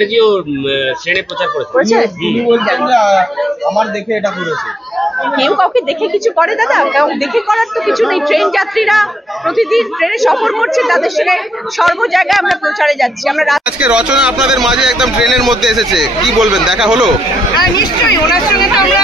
চ্যাটার্জিও ট্রেনে প্রচার করেছে। তিনি বলছেন যে আমার দেখে এটা করেছে। কেউ কাউকে দেখে কিছু করে দাদা? দেখে করার তো কিছু নেই। ট্রেন যাত্রীরা প্রতিদিন ট্রেনে সফর করছে, তাদের সঙ্গে সর্ব জায়গায় আমরা প্রচারে যাচ্ছি। আমরা আজকে রচনা আপনাদের মাঝে একদম ট্রেনের মধ্যে এসেছে, কি বলবেন, দেখা হলো? নিশ্চয়ই ওনার সঙ্গে তো আমরা